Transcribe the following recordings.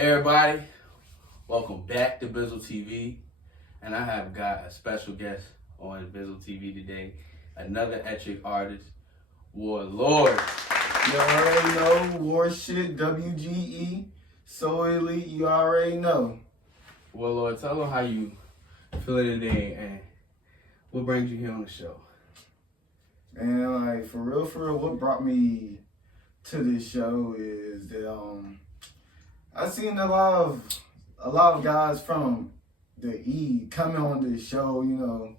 Everybody, welcome back to Bzzltv, and I have got a special guest on Bzzltv today, another Ettrick artist, Warlord. You already know, war shit, WGE, so elite, you already know. Warlord, tell them how you feeling today and what brings you here on the show. And like, for real, what brought me to this show is that I've seen a lot of guys from the E coming on this show, you know,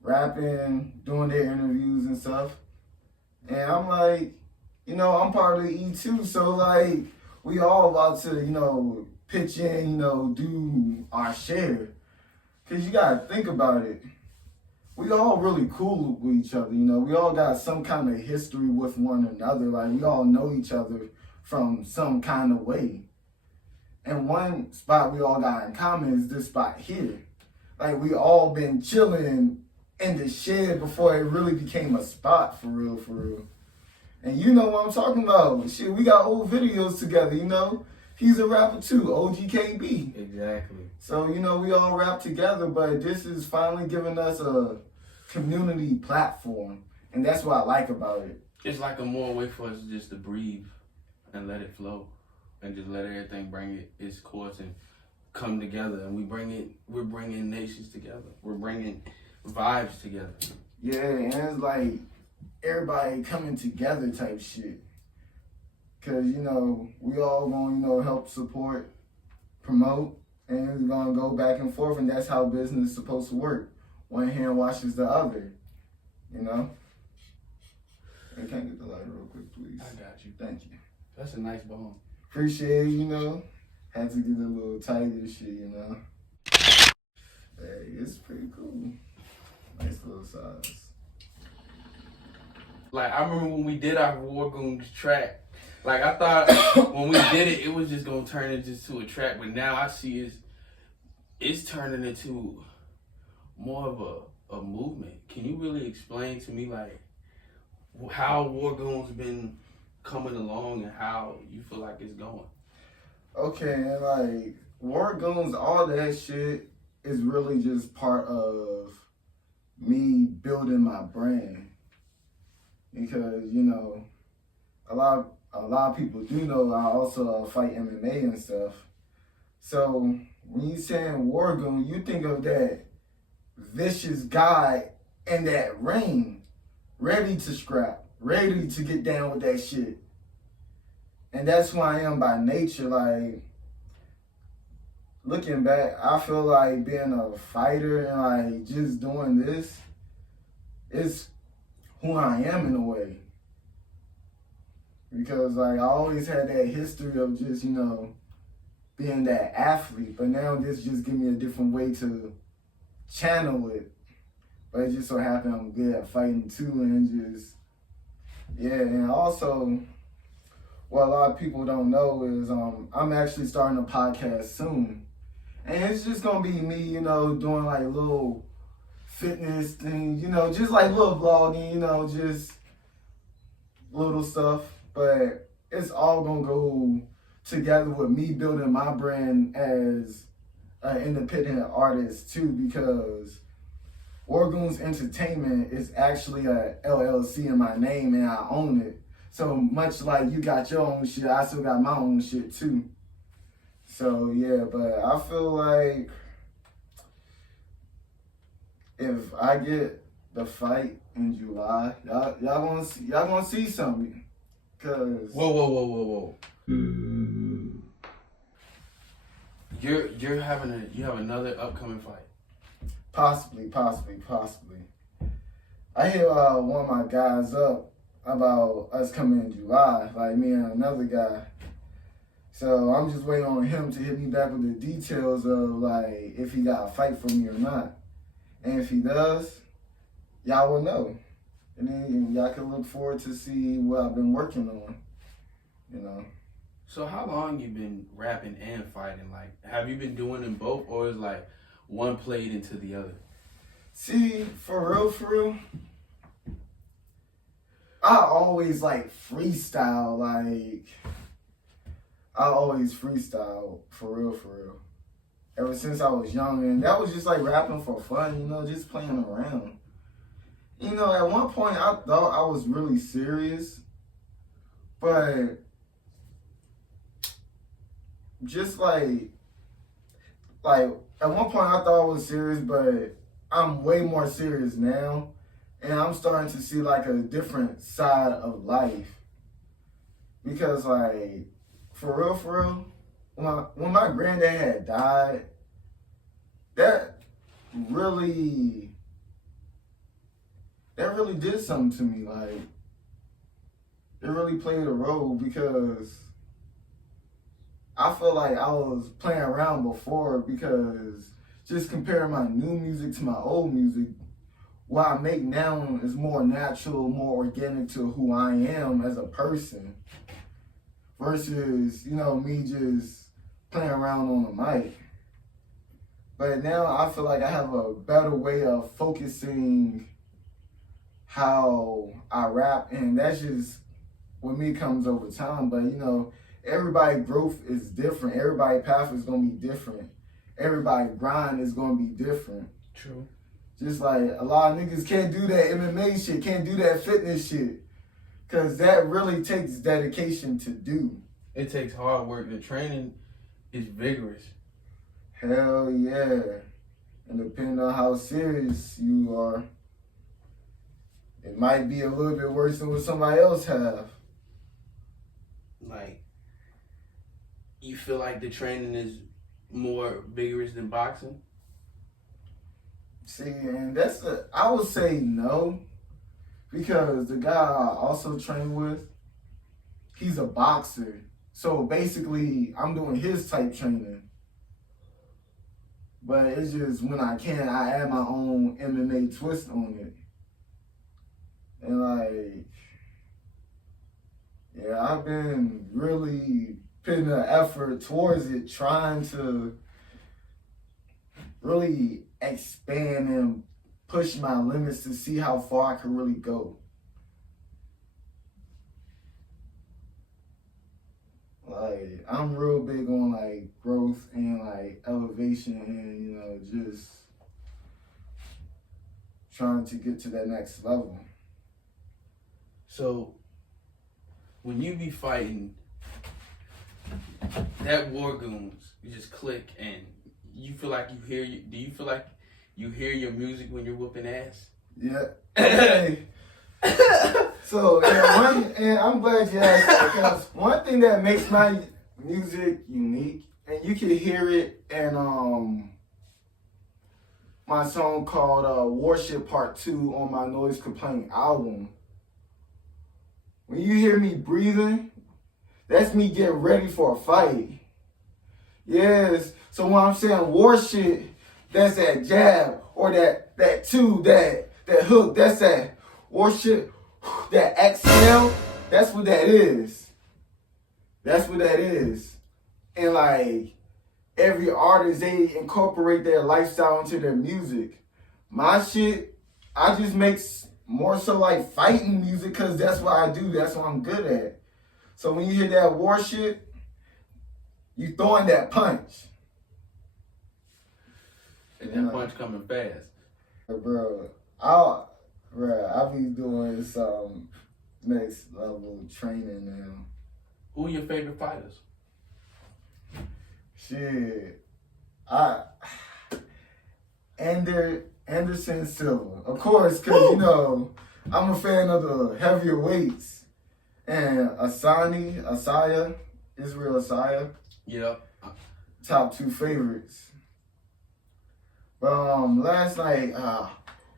rapping, doing their interviews and stuff. And I'm like, you know, I'm part of the E too, so like, we all about to, you know, pitch in, you know, do our share. Cause you gotta think about it. We all really cool with each other, you know. We all got some kind of history with one another. Like, we all know each other from some kind of way. And one spot we all got in common is this spot here. Like, we all been chilling in the shed before it really became a spot, for real. And you know what I'm talking about. Shit, we got old videos together, you know. He's a rapper too, Ogkb. Exactly. So, you know, we all rap together, but this is finally giving us a community platform. And that's what I like about it. It's like a more way for us just to breathe and let it flow and just let everything bring its course and come together. And we're bringing nations together. We're bringing vibes together. Yeah, and it's like everybody coming together type shit. Cause, you know, we all gonna, you know, help support, promote, and it's gonna go back and forth, and that's how business is supposed to work. One hand washes the other, you know? Hey, can I get the light real quick, please? I got you. Thank you. That's a nice bone. Appreciate it, you know? Had to get a little tighter shit, you know? Hey, it's pretty cool. Nice little size. Like, I remember when we did our War Goons track, like, I thought when we did it, it was just going to turn into a track. But now I see it's turning into more of a movement. Can you really explain to me, like, how War Goons been coming along and how you feel like it's going? Okay, and like, War Goons, all that shit is really just part of me building my brand. Because, you know, a lot of people do know I also fight MMA and stuff. So when you saying War Goon, you think of that vicious guy in that ring, ready to scrap, ready to get down with that shit. And that's who I am by nature. Like, looking back, I feel like being a fighter and like just doing this is who I am in a way. Because like I always had that history of just, you know, being that athlete. But now this just give me a different way to channel it. But it just so happened I'm good at fighting too, and just, yeah. And also, what a lot of people don't know is I'm actually starting a podcast soon. And it's just gonna be me, you know, doing like little fitness things, you know, just like little vlogging, you know, just little stuff. But it's all gonna go together with me building my brand as an independent artist too, because War Goons Entertainment is actually a LLC in my name and I own it. So much like you got your own shit, I still got my own shit too. So yeah, but I feel like if I get the fight in July, y'all gonna see something. Cause Whoa. You have another upcoming fight. Possibly. I hit one of my guys up about us coming in July, like me and another guy. So I'm just waiting on him to hit me back with the details of like if he got a fight for me or not. And if he does, y'all will know. And then y'all can look forward to see what I've been working on, you know. So how long you been rapping and fighting? Like, have you been doing them both, or is like one played into the other? See, for real, I always like freestyle. Like, I always freestyle, for real. Ever since I was young, and that was just like rapping for fun, you know, just playing around. You know, at one point I thought I was really serious, but just like at one point I thought I was serious, but I'm way more serious now, and I'm starting to see like a different side of life. Because like for real, when my granddad had died, that really did something to me. Like it really played a role because I feel like I was playing around before, because just comparing my new music to my old music, what I make now is more natural, more organic to who I am as a person, versus, you know, me just playing around on the mic. But now I feel like I have a better way of focusing how I rap, and that's just with me comes over time. But you know, everybody's growth is different. Everybody's path is gonna be different. Everybody's grind is gonna be different. True. Just like a lot of niggas can't do that MMA shit, can't do that fitness shit, cause that really takes dedication to do. It takes hard work. The training is vigorous. Hell yeah. And depending on how serious you are, it might be a little bit worse than what somebody else have. Like, you feel like the training is more vigorous than boxing? See, and I would say no, because the guy I also train with, he's a boxer. So basically, I'm doing his type training. But it's just when I can, I add my own MMA twist on it. And like, yeah, I've been really putting an effort towards it, trying to really expand and push my limits to see how far I can really go. Like, I'm real big on like growth and like elevation, and you know, just trying to get to that next level. So, when you be fighting that War Goons, you just click and you feel like do you feel like you hear your music when you're whooping ass? Yeah. So, and I'm glad you asked that, because one thing that makes my music unique, and you can hear it in my song called Warship Part 2 on my Noise Complaint album. When you hear me breathing, that's me getting ready for a fight. Yes, so when I'm saying war shit, that's that jab, or that two, that hook, that's that war shit. That exhale, that's what that is. That's what that is. And like every artist, they incorporate their lifestyle into their music. My shit, I just make more so like fighting music, because that's what I do. That's what I'm good at. So when you hear that war shit, you throwing that punch. And that punch coming fast. Bro, I'll be doing some next level training now. Who are your favorite fighters? Shit. Anderson Silva. Of course, because, you know, I'm a fan of the heavier weights. And Israel Asaya. Yeah. Top two favorites. But last night,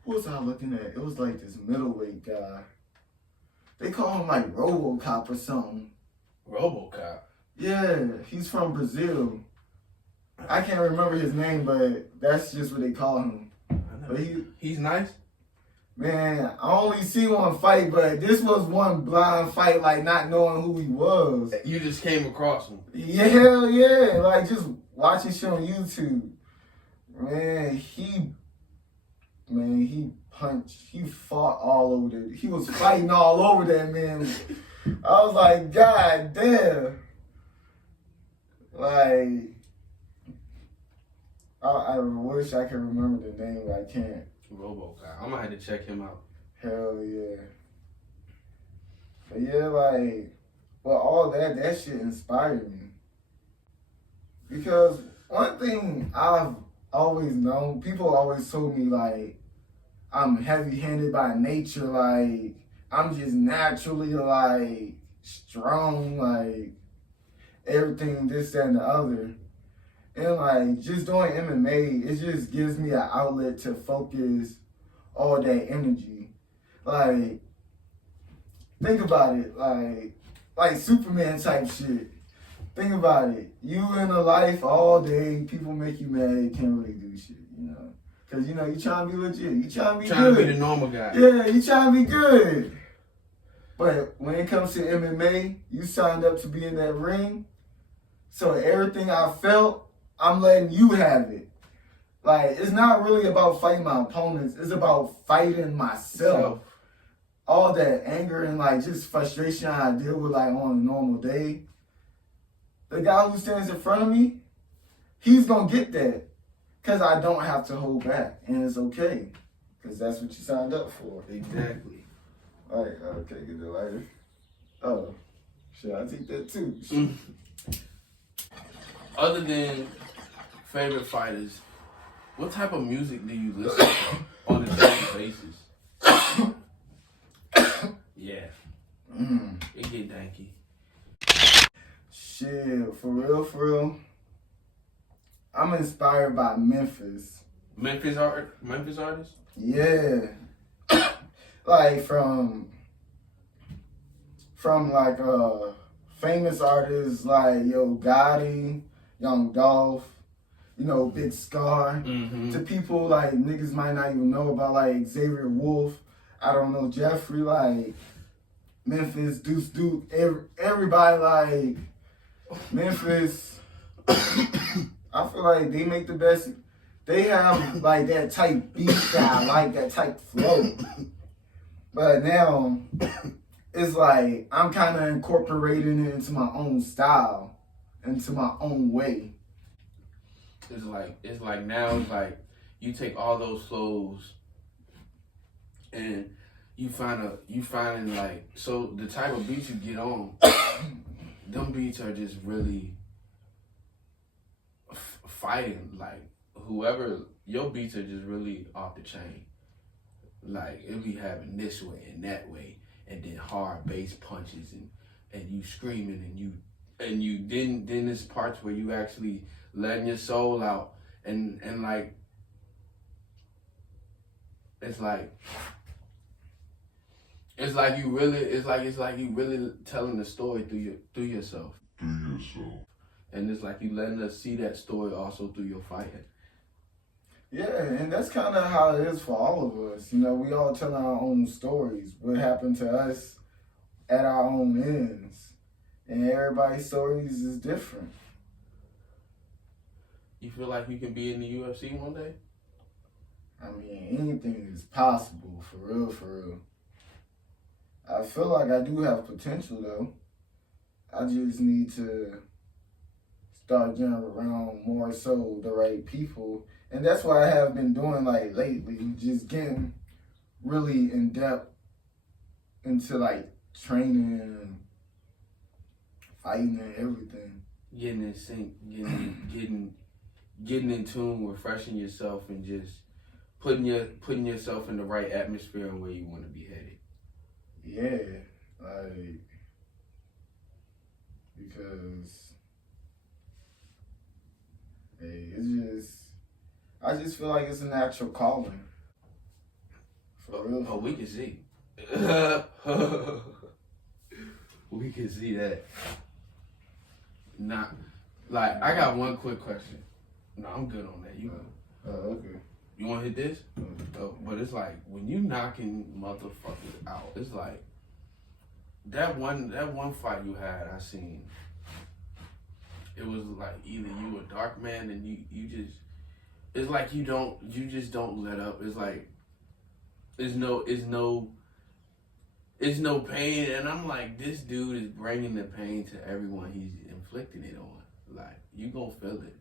who was I looking at? It was like this middleweight guy. They call him like RoboCop or something. RoboCop? Yeah, he's from Brazil. I can't remember his name, but that's just what they call him. But he's nice? Man, I only see one fight, but this was one blind fight, like not knowing who he was. You just came across him? Yeah, hell yeah. Like just watching shit on YouTube. Man, he punched, he fought all over there. He was fighting all over that man. I was like, God damn. Like, I wish I could remember the name, but I can't. RoboCop. I'm gonna have to check him out. Hell yeah. But yeah, like, well, all that shit inspired me. Because one thing I've always known, people always told me, like, I'm heavy-handed by nature, like, I'm just naturally, like, strong, like, everything, this, that, and the other. And, like, just doing MMA, it just gives me an outlet to focus all that energy. Like, think about it, like Superman type shit. Think about it. You in a life all day, people make you mad, you can't really do shit, you know? Because, you know, you trying to be legit. You trying to be Trying good. to be the normal guy. Yeah, you trying to be good. But when it comes to MMA, you signed up to be in that ring. So everything I felt, I'm letting you have it. Like, it's not really about fighting my opponents. It's about fighting myself. All that anger and, like, just frustration I deal with, like, on a normal day. The guy who stands in front of me, he's going to get that. Because I don't have to hold back. And it's okay. Because that's what you signed up for. Exactly. All right, okay, get the lighter. Oh, should I take that too? Other than favorite fighters, what type of music do you listen to on a daily basis? Yeah. It get danky. Shit, for real. I'm inspired by Memphis. Memphis artists? Yeah. Like from like famous artists like Ogkb, Young Dolph, you know, Big Scar, to people like niggas might not even know about, like Xavier Wolf, I don't know, Jeffrey, like Memphis, Deuce Duke, everybody like Memphis. I feel like they make the best. They have like that type beat that I like, that type flow. But now it's like I'm kind of incorporating it into my own style, into my own way. It's like now it's like you take all those flows and you find like, so the type of beats you get on, them beats are just really fighting. Like whoever, your beats are just really off the chain. Like it be having this way and that way, and then hard bass punches and you screaming and you then there's parts where you actually letting your soul out and like it's like you really telling the story through yourself. And it's like you letting us see that story also through your fighting. Yeah, and that's kind of how it is for all of us. You know, we all tell our own stories. What happened to us at our own ends. And everybody's stories is different. You feel like you can be in the UFC one day? I mean, anything is possible, for real. I feel like I do have potential, though. I just need to start getting around more so the right people. And that's what I have been doing, like, lately. Just getting really in-depth into, like, training and fighting and everything. Getting in sync, getting in tune, refreshing yourself, and just putting yourself in the right atmosphere and where you want to be headed. Yeah, like, because, hey, I just feel like it's a natural calling. For real. Oh, we can see. We can see that. Nah, like, I got one quick question. No, I'm good on that. You okay. You want to hit this? But it's like, when you knocking motherfuckers out, it's like, that one fight you had, I seen, it was like either you a dark man and you just, it's like you just don't let up. It's like, it's no pain. And I'm like, this dude is bringing the pain to everyone he's inflicting it on. Like, you gonna feel it.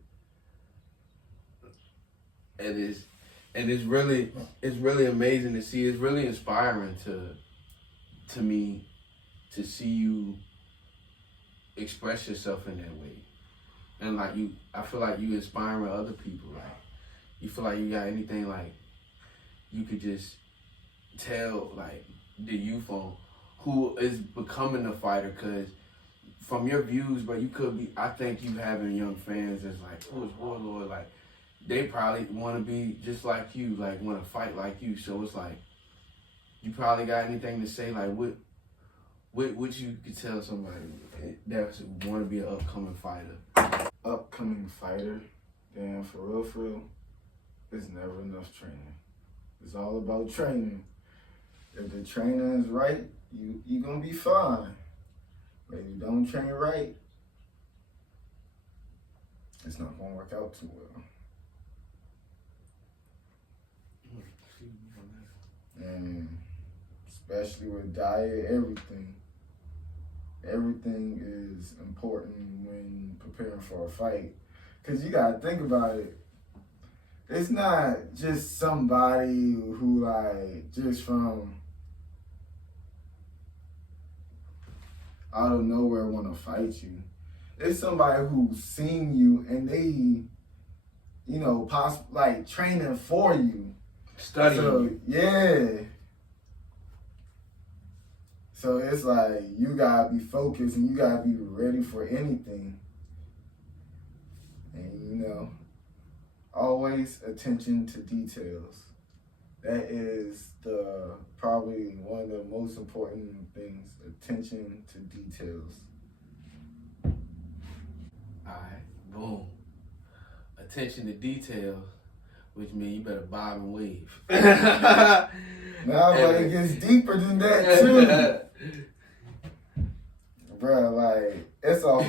And it's really amazing to see. It's really inspiring to me to see you express yourself in that way. And like I feel like you inspiring other people. Like, you feel like you got anything like you could just tell like the youth on who is becoming a fighter, because from your views, but you could be, I think you having young fans that's like, who is Warlord? Like, they probably want to be just like you, like want to fight like you. So it's like, you probably got anything to say, like what you could tell somebody that want to be an upcoming fighter? Upcoming fighter, damn, for real, it's never enough training. It's all about training. If the training is right, you gonna be fine. But if you don't train right, it's not gonna work out too well. And especially with diet, everything is important when preparing for a fight. Cause you gotta think about it. It's not just somebody who like just from out of nowhere want to fight you. It's somebody who's seen you and they, like training for you. Studying. So, yeah. So it's like you gotta be focused and you gotta be ready for anything. And always attention to details. That is probably one of the most important things, attention to details. Alright, boom. Attention to details, which means you better bob and wave. Now, but it gets deeper than that too. Bruh, like, it's a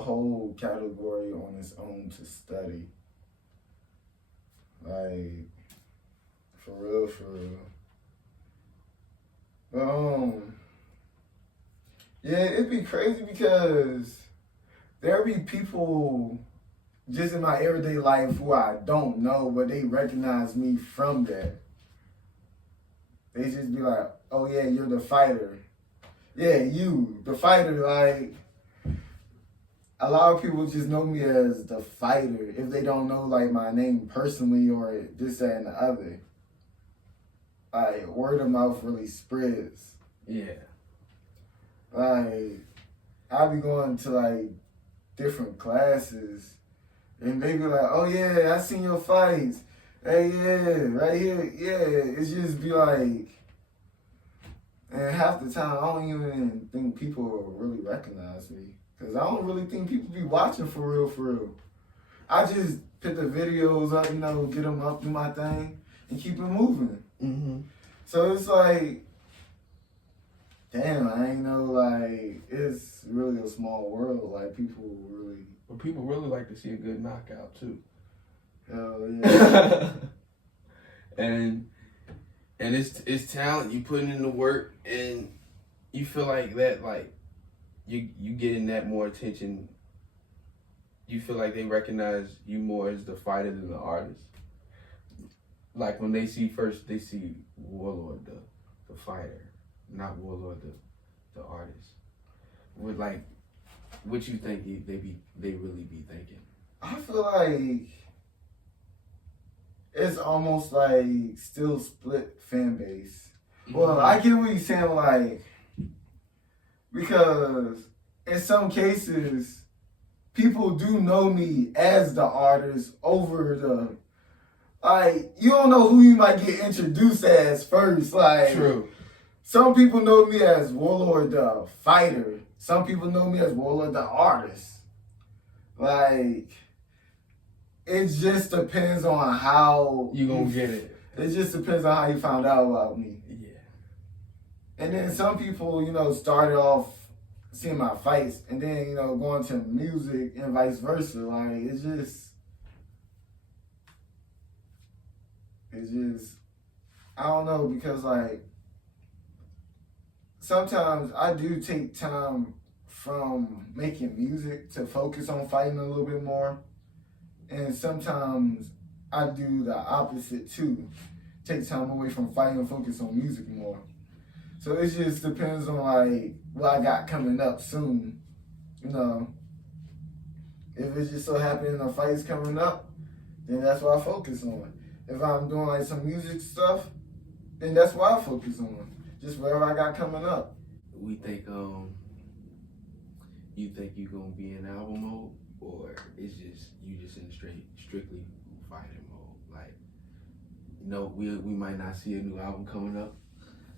whole category on its own to study. Like, for real. But, yeah, it'd be crazy because there be people just in my everyday life who I don't know, but they recognize me from that. They just be like, oh yeah, you're the fighter. Yeah, you, the fighter. Like, a lot of people just know me as the fighter if they don't know like my name personally or this, that, and the other. Like, word of mouth really spreads. Yeah. Like, I be going to like different classes and they be like, oh yeah, I seen your fights. Hey, yeah, right here. Yeah, it's just be like, and half the time I don't even think people will really recognize me. Cause I don't really think people be watching for real. I just put the videos up, get them up, do my thing, and keep it moving. Mm-hmm. So it's like, damn, I ain't know, like, it's really a small world. Like, people really like to see a good knockout too. Hell yeah. and it's talent. You putting in the work, and you feel like that, like, you getting that more attention. You feel like they recognize you more as the fighter than the artist. Like, when they see Warlord, the fighter, not Warlord, the artist. What you think they really be thinking? I feel like it's almost like still split fan base. Mm-hmm. Well, I get what you're saying, like, because in some cases, people do know me as the artist over the, like, you don't know who you might get introduced as first. Like, true. Some people know me as Warlord the fighter. Some people know me as Warlord the artist. Like, it just depends on how you gonna get it. It just depends on how you found out about me. Yeah. And then some people, started off seeing my fights and then, going to music and vice versa. Like, it's just, I don't know, because like, sometimes I do take time from making music to focus on fighting a little bit more. And sometimes I do the opposite too. Take time away from fighting and focus on music more. So it just depends on like what I got coming up soon. You know, if it's just so happening the fight's coming up, then that's what I focus on. If I'm doing like some music stuff, then that's what I focus on. Just whatever I got coming up. We think you think you gonna be in album mode, or it's just you just in strictly fighting mode? Like, you know, we might not see a new album coming up.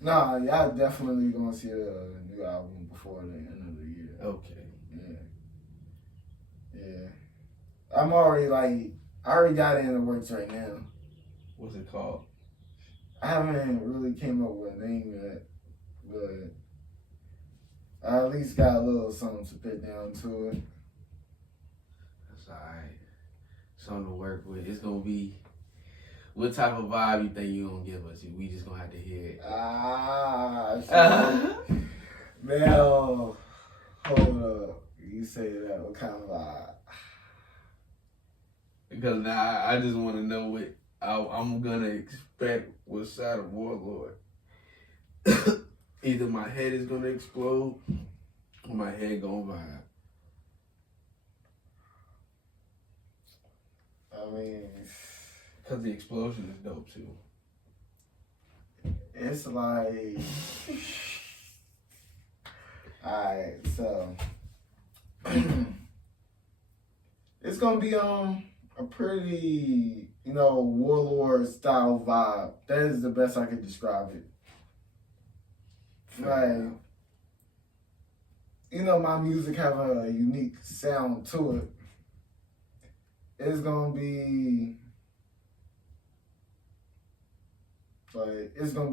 Nah, y'all definitely gonna see a new album before the end of the year. Okay. Yeah. I'm already like, I already got it in the works right now. What's it called? I haven't really came up with a name yet, but I at least got a little something to put down to it. That's alright. Something to work with. It's gonna be. What type of vibe you think you gonna give us? We just gonna have to hear it. Now, hold up. You say that, what kind of vibe? Because now I just want to know what I'm gonna expect what side of Warlord. Either my head is gonna explode or my head gonna vibe. I mean, Because the explosion is dope too. it's like, alright, so it's gonna be a pretty, Warlord style vibe. That is the best I could describe it. Like, my music have a unique sound to it. It's gonna be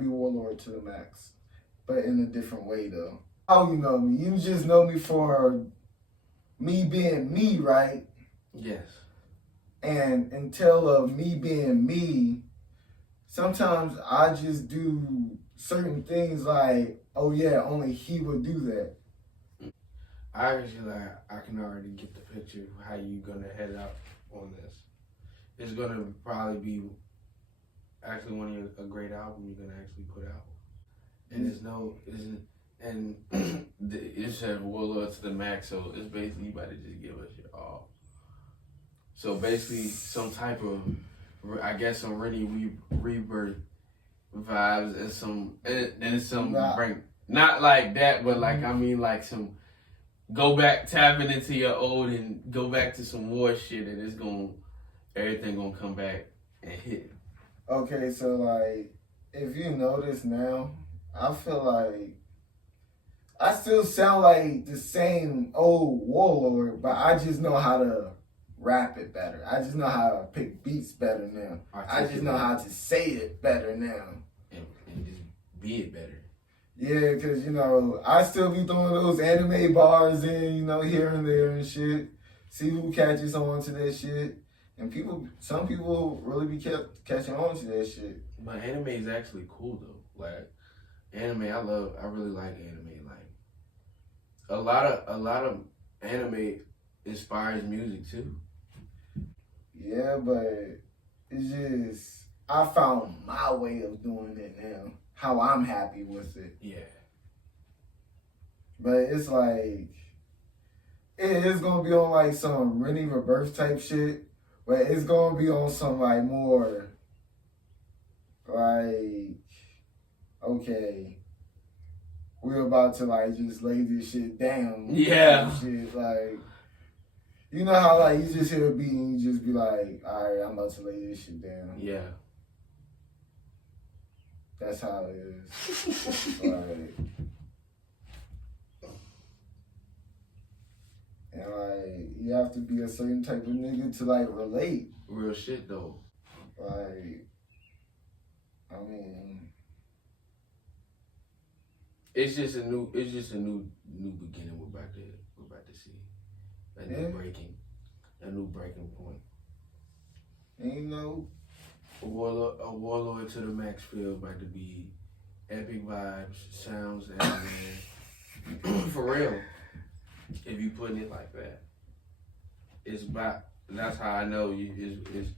Warlord to the max, but in a different way though. How you know me? You just know me for me being me, right? Yes. And until of me being me, sometimes I just do certain things like, oh yeah, only he would do that. I can already get the picture of how you gonna head out on this. It's gonna probably be actually a great album you're gonna actually put out. And it said Warlord to the max, so it's basically you about to just give us your all. So basically some type of, I guess, some really rebirth vibes and some bring, not like that, but like, I mean, like some go back, tapping into your old and go back to some war shit, and everything gonna come back and hit. Okay, so like, if you notice now, I feel like I still sound like the same old Warlord, but I just know how to rap it better. I just know how to pick beats better now. I just know how to say it better now. And just be it better. Yeah, because, I still be throwing those anime bars in, here and there and shit. See who catches on to that shit. And some people really be catching on to that shit. But anime is actually cool though. Like, anime, I really like anime. Like, a lot of anime inspires music too. Yeah, but it's just, I found my way of doing it now. How I'm happy with it. Yeah. But it's like, it is going to be on like some Rennie Rebirth type shit. But it's going to be on some like more, like, okay, we're about to like just lay this shit down. Yeah. Shit. Like, you know how like you just hear a beat and you just be like, all right, I'm about to lay this shit down. Yeah. That's how it is. Like, and like, you have to be a certain type of nigga to like relate. Real shit though. Like, I mean, it's just a new beginning we're about to see. A new breaking point. And a Warlord to the max feel about to be epic vibes, sounds, and for real. If you putting it like that, it's about. That's how I know is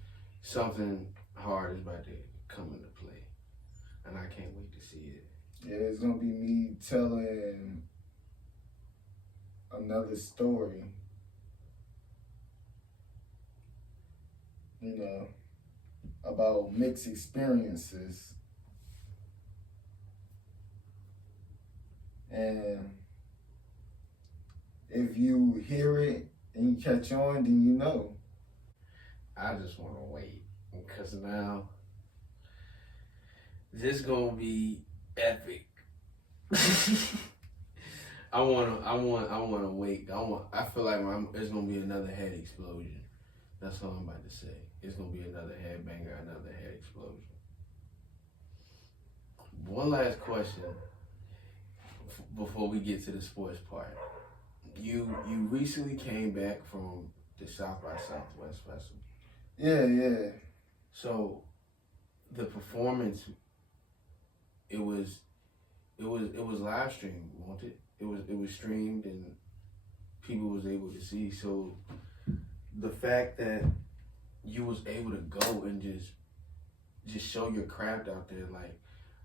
something hard is about to come into play, and I can't wait to see it. Yeah, it's gonna be me telling another story. You know, about mixed experiences. And if you hear it and you catch on, then you know. I just want to wait because now this gonna be epic. I want to wait. I feel like it's gonna be another head explosion. That's all I'm about to say. It's gonna be another headbanger, another head explosion. One last question before we get to the sports part. You recently came back from the South by Southwest Festival. Yeah. So the performance, it was live streamed, wasn't it? It was streamed and people was able to see. So the fact that you was able to go and just show your craft out there, like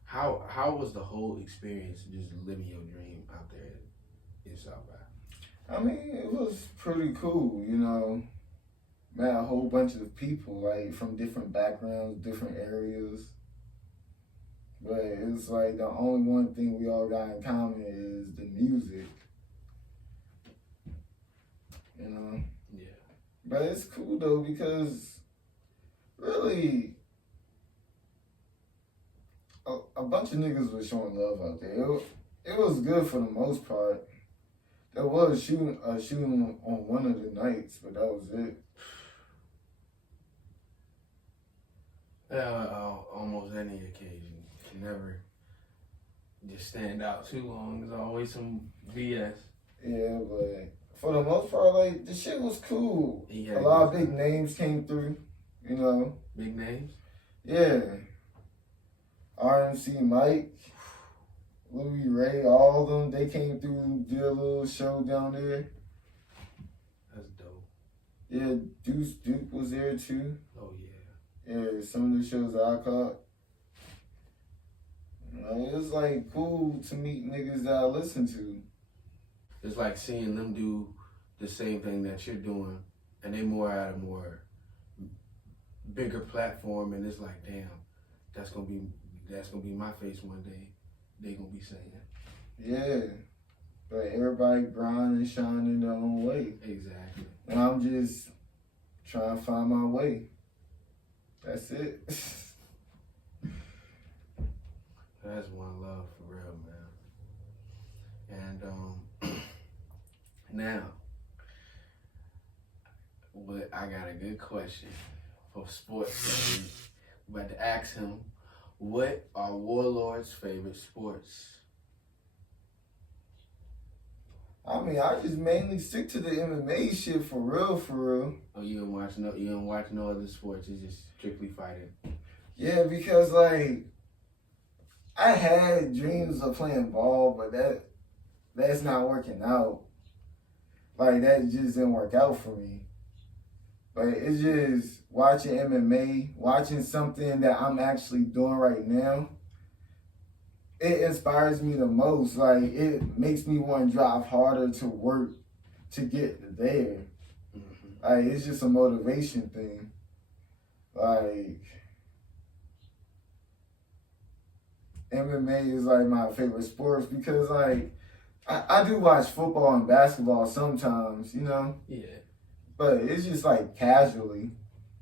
how was the whole experience just living your dream out there in South by? I mean, it was pretty cool, you know. Met a whole bunch of people, like, from different backgrounds, different areas. But it's like the only one thing we all got in common is the music. You know? Yeah. But it's cool, though, because really, a bunch of niggas was showing love out there. It was good for the most part. There was shooting on one of the nights, but that was it. Almost any occasion. You can never just stand out too long. There's always some BS. Yeah, but for the most part, like, the shit was cool. Yeah, a lot of big names came through, you know. Big names? Yeah. RMC Mike, Louis Ray, all of them, they came through, did a little show down there. That's dope. Yeah, Duke was there too. Oh, yeah. Yeah, some of the shows I caught. You know, it was like cool to meet niggas that I listen to. It's like seeing them do the same thing that you're doing, and they more at a more bigger platform, and it's like, damn, that's gonna be my face one day. They gonna be saying that. Yeah, but everybody grind and shine in their own way. Exactly. And I'm just trying to find my way. That's it. That's one love for real, man. And now, I got a good question for sports. I'm about to ask him, what are Warlord's favorite sports? I mean, I just mainly stick to the MMA shit for real. Oh, you don't watch no other sports. It's just strictly fighting. Yeah, because like I had dreams of playing ball, but that's not working out. Like that just didn't work out for me. But it's just watching MMA, watching something that I'm actually doing right now. It inspires me the most. Like, it makes me want to drive harder to work to get there. Mm-hmm. Like, it's just a motivation thing. Like, MMA is like my favorite sports because, like, I do watch football and basketball sometimes, you know? Yeah. But it's just like casually.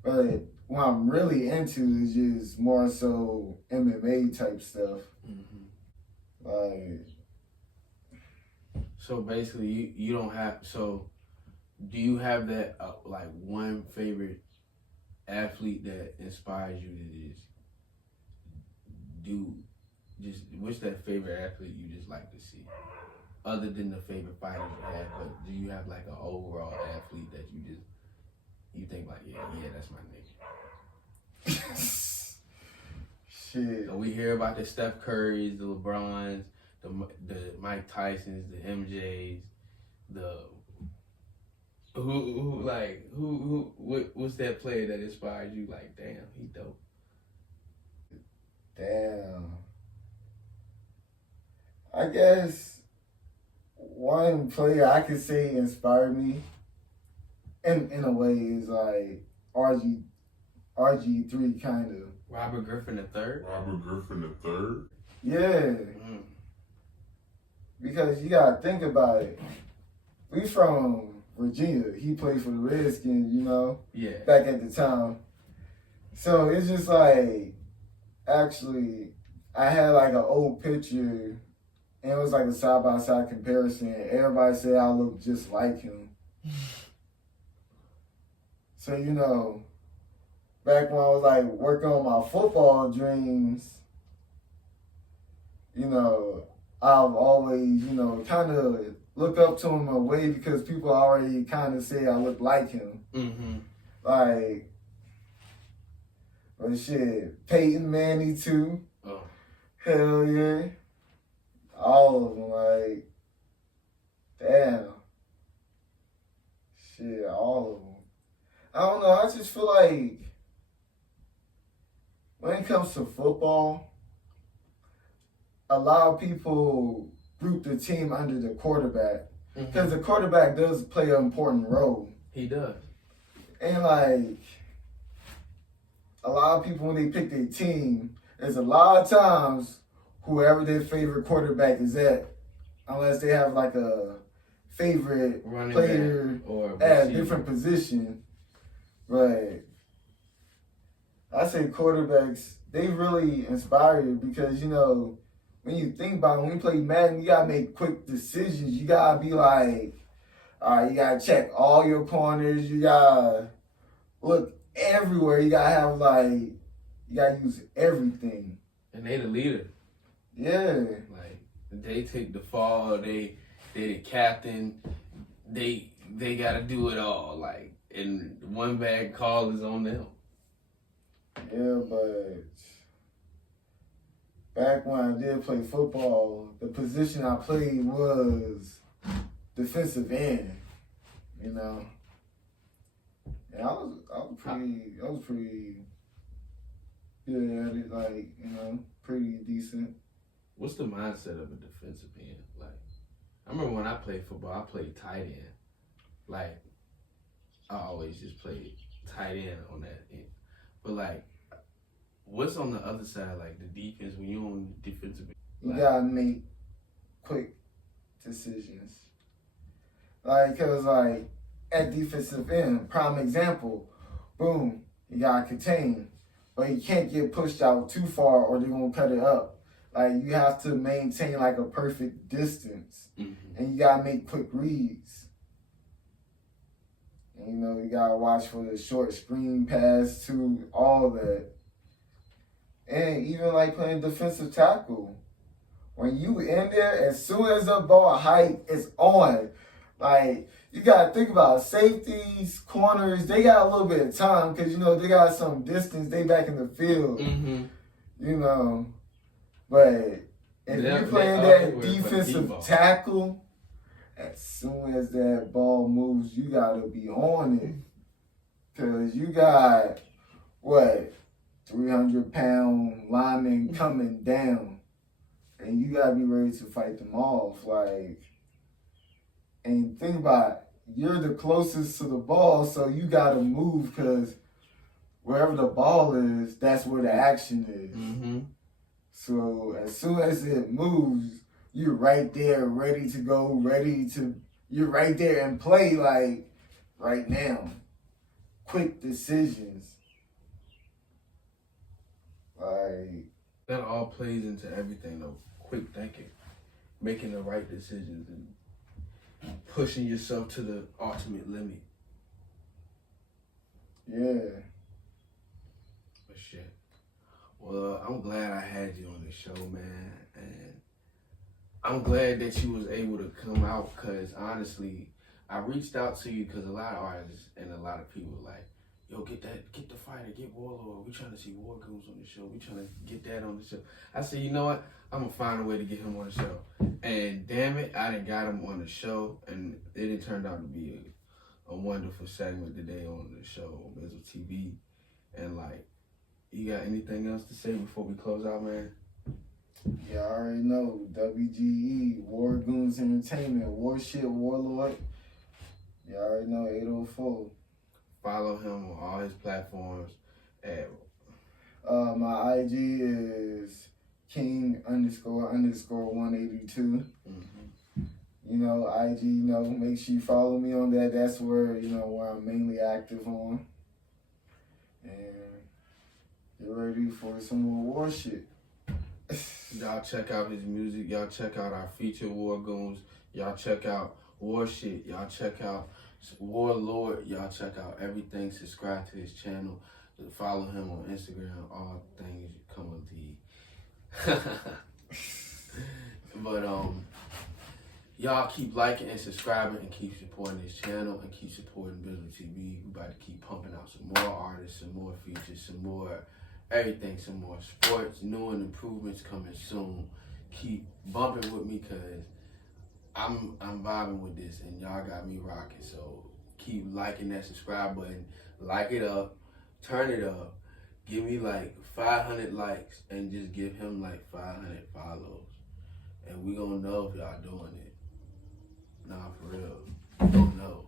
But what I'm really into is just more so MMA type stuff. Mm-hmm. Like, so basically, you don't have. So, do you have that like one favorite athlete that inspires you to just what's that favorite athlete you just like to see, other than the favorite fighters you have? But do you have like an overall athlete that you think like yeah that's my nigga? Shit. So we hear about the Steph Currys, the LeBrons, the Mike Tysons, the MJs, what's that player that inspired you? Like, damn, he dope. Damn. I guess one player I could say inspired me in a way is like RG3 kind of. Robert Griffin III? Robert Griffin III? Yeah. Because you gotta think about it. We from Virginia. He played for the Redskins, you know? Yeah. Back at the time. So it's just like, actually, I had like an old picture and it was like a side-by-side comparison. Everybody said I look just like him. So, you know, back when I was like working on my football dreams, you know, I've always, you know, kind of look up to him in a way because people already kind of say I look like him. Mm-hmm. Like, but shit, Peyton Manning too. Oh. Hell yeah. All of them, like, damn. Shit, all of them. I don't know, I just feel like when it comes to football, a lot of people group the team under the quarterback. Because the quarterback does play an important role. He does. And like, a lot of people when they pick their team, there's a lot of times whoever their favorite quarterback is at, unless they have like a favorite running player or at a different position. But I say quarterbacks, they really inspire you because, you know, when you think about it, when you play Madden, you gotta make quick decisions. You gotta be like, all right, you gotta check all your corners. You gotta look everywhere. You gotta have like, you gotta use everything. And they the leader. Yeah. Like, they take the fall. They the captain. They gotta do it all. Like, and one bad call is on them. Yeah, but back when I did play football, the position I played was defensive end. You know, and I was pretty good at it. Like, you know, pretty decent. What's the mindset of a defensive end? Like, I remember when I played football, I played tight end. Like, I always just played tight end on that end. But like, what's on the other side, like the defense, when you're on the defensive end? You gotta make quick decisions. Like, cause like at defensive end, prime example, boom, you gotta contain, but you can't get pushed out too far or they're gonna cut it up. Like, you have to maintain like a perfect distance, and you gotta make quick reads. And, you know, you gotta watch for the short screen pass too, all of that. And even like playing defensive tackle, when you in there, as soon as the ball hike is on, like, you gotta think about safeties, corners. They got a little bit of time because, you know, they got some distance. They back in the field, you know. But if you're playing that defensive tackle, as soon as that ball moves, you gotta be on it, cause you got what, 300-pound linemen coming down, and you gotta be ready to fight them off. Like, and think about it, you're the closest to the ball, so you gotta move, cause wherever the ball is, that's where the action is. So as soon as it moves, you're right there, ready to go, you're right there and play, like, right now. Quick decisions. Like, that all plays into everything though. Quick thinking, making the right decisions, and pushing yourself to the ultimate limit. yeah. But shit. Well, I'm glad I had you on the show, man, and I'm glad that you was able to come out, because honestly, I reached out to you because a lot of artists and a lot of people like, yo, get the fighter, get Warlord. We trying to see War Goons on the show. We trying to get that on the show. I said, you know what? I'm gonna find a way to get him on the show. And damn it, I done got him on the show, and it turned out to be a wonderful segment today on the show on Bzzltv. And like, you got anything else to say before we close out, man? Yeah, I already know. WGE, War Goons Entertainment, Warship, Warlord. Yeah, I already know. 804. Follow him on all his platforms. At my IG is King__182. You know, IG, you know, make sure you follow me on that. That's where, you know, where I'm mainly active on. And get ready for some more war shit. Y'all check out his music. Y'all check out our feature War Goons. Y'all check out War Shit. Y'all check out Warlord. Y'all check out everything. Subscribe to his channel. Follow him on Instagram. All things come with the. But y'all keep liking and subscribing and keep supporting this channel and keep supporting Bzzltv. We about to keep pumping out some more artists, some more features, some more everything, some more sports, new and improvements coming soon. Keep bumping with me because I'm vibing with this and y'all got me rocking. So keep liking that subscribe button, like it up, turn it up, give me like 500 likes and just give him like 500 follows. And we gonna know if y'all doing it. Nah, for real. We don't know.